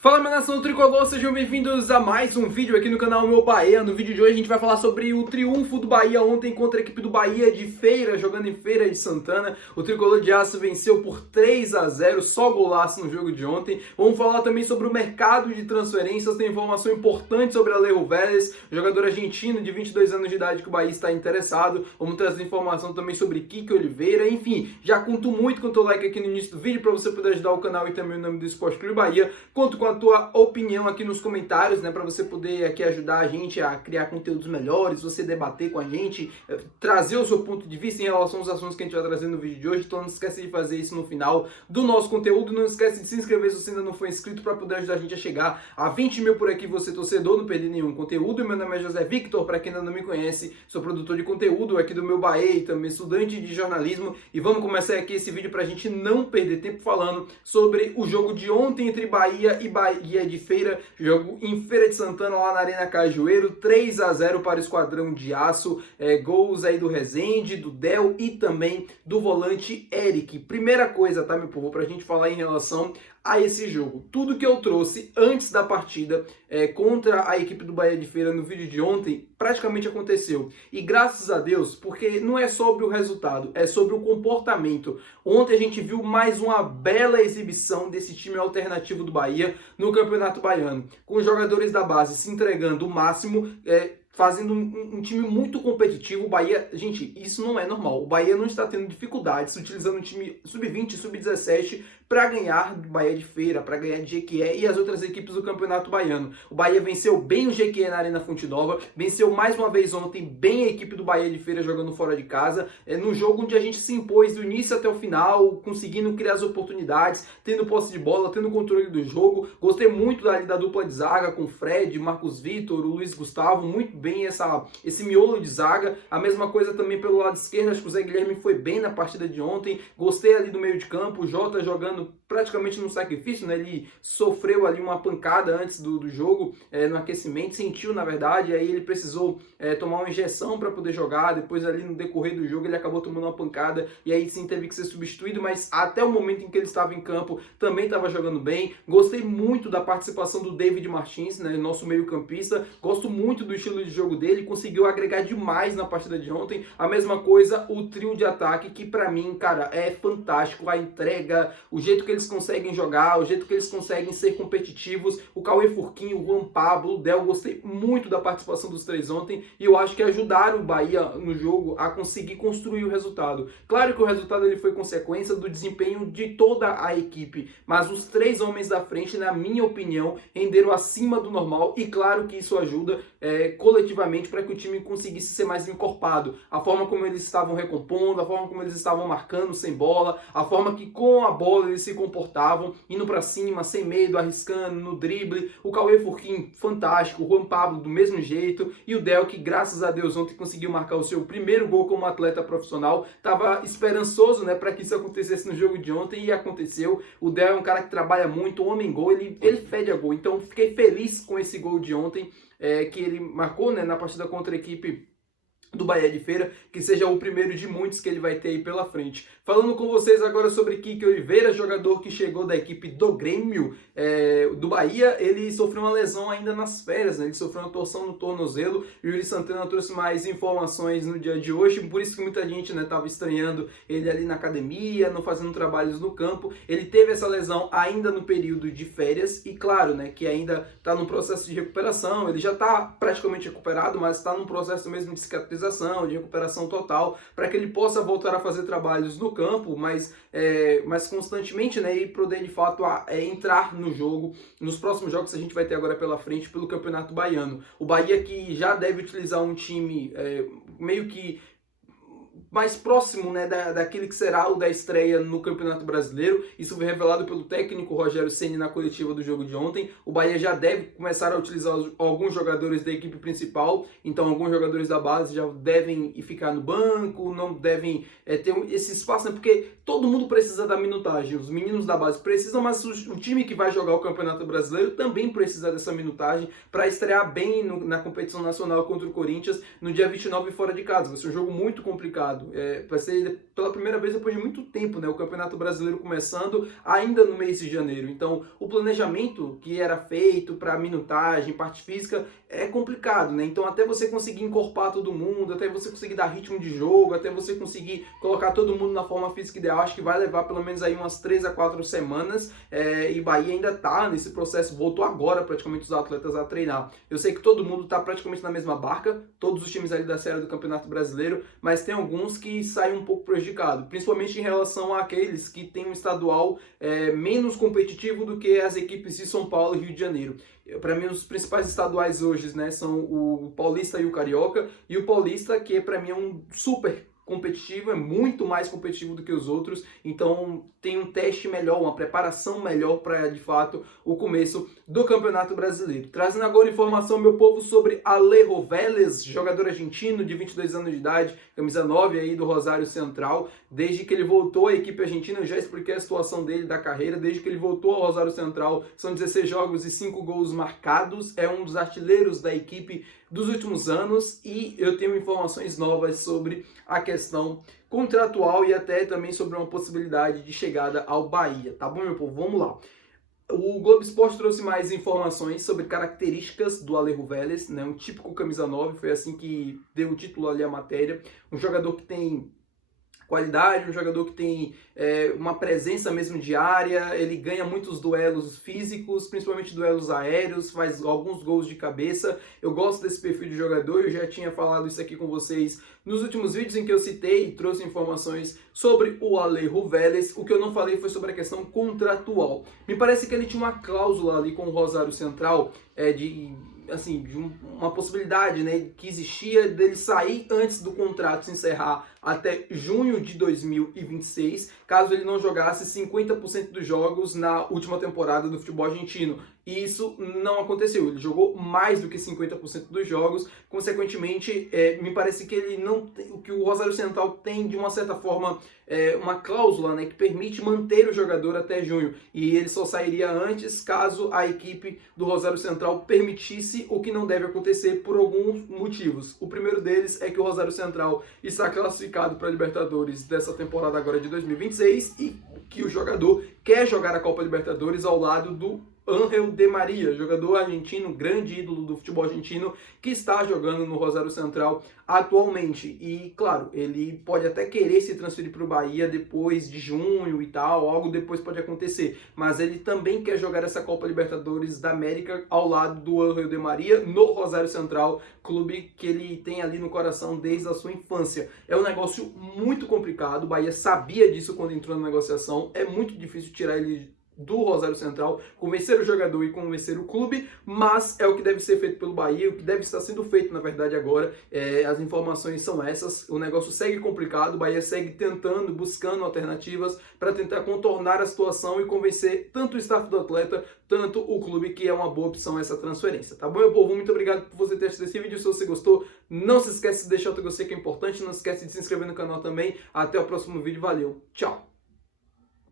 Fala, minha nação tricolor, sejam bem-vindos a mais um vídeo aqui no canal Meu Bahia. No vídeo de hoje a gente vai falar sobre o triunfo do Bahia ontem contra a equipe do Bahia de Feira, jogando em Feira de Santana. O tricolor de aço venceu por 3-0, só golaço no jogo de ontem. Vamos falar também sobre o mercado de transferências, tem informação importante sobre Alejo Vélez, jogador argentino de 22 anos de idade que o Bahia está interessado. Vamos trazer informação também sobre Kike Oliveira, enfim, já conto muito com o teu like aqui no início do vídeo para você poder ajudar o canal e também o nome do Esporte Clube Bahia. Conto com a tua opinião aqui nos comentários, né, para você poder aqui ajudar a gente a criar conteúdos melhores, você debater com a gente, trazer o seu ponto de vista em relação aos assuntos que a gente vai trazer no vídeo de hoje. Então não esquece de fazer isso no final do nosso conteúdo, não esquece de se inscrever se você ainda não for inscrito para poder ajudar a gente a chegar a 20 mil por aqui, você torcedor, não perder nenhum conteúdo. Meu nome é José Victor, para quem ainda não me conhece, sou produtor de conteúdo aqui do Meu Bahia e também estudante de jornalismo, e vamos começar aqui esse vídeo para a gente não perder tempo falando sobre o jogo de ontem entre Bahia e Bahia de Feira, jogo em Feira de Santana, lá na Arena Cajueiro. 3-0 para o Esquadrão de Aço, gols aí do Rezende, do Del e também do volante Eric. Primeira coisa, tá, meu povo, pra gente falar em relação a esse jogo, tudo que eu trouxe antes da partida contra a equipe do Bahia de Feira no vídeo de ontem praticamente aconteceu, e graças a Deus, porque não é sobre o resultado, é sobre o comportamento. Ontem a gente viu mais uma bela exibição desse time alternativo do Bahia no Campeonato Baiano, com os jogadores da base se entregando o máximo, fazendo um time muito competitivo. O Bahia, gente, isso não é normal. O Bahia não está tendo dificuldades utilizando o time sub-20, sub-17 para ganhar do Bahia de Feira, para ganhar de Jequié e as outras equipes do Campeonato Baiano. O Bahia venceu bem o Jequié na Arena Fonte Nova, venceu mais uma vez ontem bem a equipe do Bahia de Feira jogando fora de casa, no jogo onde a gente se impôs do início até o final, conseguindo criar as oportunidades, tendo posse de bola, tendo controle do jogo. Gostei muito da dupla de zaga com Fred, Marcos Vitor, o Luiz Gustavo, muito bem esse miolo de zaga. A mesma coisa também pelo lado esquerdo, acho que o Zé Guilherme foi bem na partida de ontem. Gostei ali do meio de campo, o Jota jogando praticamente no sacrifício, né? Ele sofreu ali uma pancada antes do jogo, no aquecimento, sentiu na verdade, aí ele precisou tomar uma injeção para poder jogar. Depois ali no decorrer do jogo ele acabou tomando uma pancada e aí sim teve que ser substituído, mas até o momento em que ele estava em campo também estava jogando bem. Gostei muito da participação do David Martins, né, nosso meio campista. Gosto muito do estilo de jogo dele, conseguiu agregar demais na partida de ontem. A mesma coisa o trio de ataque, que para mim, cara, é fantástico. A entrega, o jeito que eles conseguem jogar, o jeito que eles conseguem ser competitivos. O Cauê Furquinho, o Juan Pablo, o Del, gostei muito da participação dos três ontem, e eu acho que ajudaram o Bahia no jogo a conseguir construir o resultado. Claro que o resultado ele foi consequência do desempenho de toda a equipe, mas os três homens da frente, na minha opinião, renderam acima do normal, e claro que isso ajuda coletivamente para que o time conseguisse ser mais encorpado. A forma como eles estavam recompondo, a forma como eles estavam marcando sem bola, a forma que com a bola eles se comportavam, indo para cima, sem medo, arriscando no drible. O Cauê Furquim, fantástico. O Juan Pablo, do mesmo jeito. E o Del, que graças a Deus ontem conseguiu marcar o seu primeiro gol como atleta profissional. Tava esperançoso, né, para que isso acontecesse no jogo de ontem, e aconteceu. O Del é um cara que trabalha muito, o homem gol, ele fede a gol. Então fiquei feliz com esse gol de ontem, que ele marcou, né, na partida contra a equipe do Bahia de Feira, que seja o primeiro de muitos que ele vai ter aí pela frente. Falando com vocês agora sobre Kike Oliveira, jogador que chegou da equipe do Grêmio, do Bahia. Ele sofreu uma lesão ainda nas férias, né? Ele sofreu uma torção no tornozelo, e o Yuri Santana trouxe mais informações no dia de hoje, por isso que muita gente, né, estava estranhando ele ali na academia, não fazendo trabalhos no campo. Ele teve essa lesão ainda no período de férias, e claro, né, que ainda está no processo de recuperação. Ele já está praticamente recuperado, mas está num processo mesmo de cicatrização, de recuperação total, para que ele possa voltar a fazer trabalhos no campo, mas constantemente, né, e poder de fato entrar no jogo, nos próximos jogos que a gente vai ter agora pela frente pelo Campeonato Baiano. O Bahia que já deve utilizar um time meio que mais próximo, né, daquele que será o da estreia no Campeonato Brasileiro. Isso foi revelado pelo técnico Rogério Ceni na coletiva do jogo de ontem. O Bahia já deve começar a utilizar alguns jogadores da equipe principal, então alguns jogadores da base já devem ficar no banco, não devem ter esse espaço, né, porque todo mundo precisa da minutagem. Os meninos da base precisam, mas o time que vai jogar o Campeonato Brasileiro também precisa dessa minutagem para estrear bem na competição nacional contra o Corinthians no dia 29 fora de casa. Vai ser um jogo muito complicado. complicado. Vai ser pela primeira vez depois de muito tempo, né? O Campeonato Brasileiro começando ainda no mês de janeiro. Então, o planejamento que era feito para minutagem, parte física, é complicado, né? Então, até você conseguir encorpar todo mundo, até você conseguir dar ritmo de jogo, até você conseguir colocar todo mundo na forma física ideal, acho que vai levar pelo menos aí umas 3 a 4 semanas. E Bahia ainda tá nesse processo, voltou agora praticamente os atletas a treinar. Eu sei que todo mundo tá praticamente na mesma barca, todos os times ali da série do Campeonato Brasileiro, mas tem alguns que saem um pouco prejudicados, principalmente em relação àqueles que têm um estadual menos competitivo do que as equipes de São Paulo e Rio de Janeiro. Para mim, os principais estaduais hoje, né, são o Paulista e o Carioca, e o Paulista, que para mim é um super competitivo, é muito mais competitivo do que os outros, então tem um teste melhor, uma preparação melhor para, de fato, o começo do Campeonato Brasileiro. Trazendo agora informação, meu povo, sobre Alejo Vélez, jogador argentino de 22 anos de idade, camisa 9 aí do Rosário Central. Desde que ele voltou à equipe argentina, eu já expliquei a situação dele da carreira, desde que ele voltou ao Rosário Central, são 16 jogos e 5 gols marcados, é um dos artilheiros da equipe dos últimos anos, e eu tenho informações novas sobre a questão contratual e até também sobre uma possibilidade de chegada ao Bahia, tá bom, meu povo? Vamos lá. O Globo Esporte trouxe mais informações sobre características do Alejo Vélez, né? Um típico camisa 9, foi assim que deu o título ali à matéria, um jogador que tem qualidade, um jogador que tem uma presença mesmo diária, ele ganha muitos duelos físicos, principalmente duelos aéreos, faz alguns gols de cabeça. Eu gosto desse perfil de jogador, eu já tinha falado isso aqui com vocês nos últimos vídeos em que eu citei e trouxe informações sobre o Alejo Vélez. O que eu não falei foi sobre a questão contratual. Me parece que ele tinha uma cláusula ali com o Rosário Central de uma possibilidade, né, que existia dele sair antes do contrato se encerrar até junho de 2026, caso ele não jogasse 50% dos jogos na última temporada do futebol argentino. E isso não aconteceu, ele jogou mais do que 50% dos jogos, consequentemente, me parece que ele não tem, o que o Rosário Central tem de uma certa forma uma cláusula, né, que permite manter o jogador até junho, e ele só sairia antes caso a equipe do Rosário Central permitisse, o que não deve acontecer por alguns motivos. O primeiro deles é que o Rosário Central está classificado para a Libertadores dessa temporada agora de 2026 e que o jogador quer jogar a Copa Libertadores ao lado do Ángel Di María, jogador argentino, grande ídolo do futebol argentino, que está jogando no Rosário Central atualmente. E, claro, ele pode até querer se transferir para o Bahia depois de junho e tal, algo depois pode acontecer. Mas ele também quer jogar essa Copa Libertadores da América ao lado do Ángel Di María no Rosário Central, clube que ele tem ali no coração desde a sua infância. É um negócio muito complicado, o Bahia sabia disso quando entrou na negociação, é muito difícil tirar ele do Rosário Central, convencer o jogador e convencer o clube, mas é o que deve ser feito pelo Bahia, o que deve estar sendo feito na verdade agora. As informações são essas, o negócio segue complicado, o Bahia segue tentando, buscando alternativas para tentar contornar a situação e convencer tanto o staff do atleta, tanto o clube, que é uma boa opção essa transferência, tá bom, meu povo? Muito obrigado por você ter assistido esse vídeo. Se você gostou, não se esquece de deixar o teu gostei, que é importante, não se esquece de se inscrever no canal também. Até o próximo vídeo, valeu, tchau!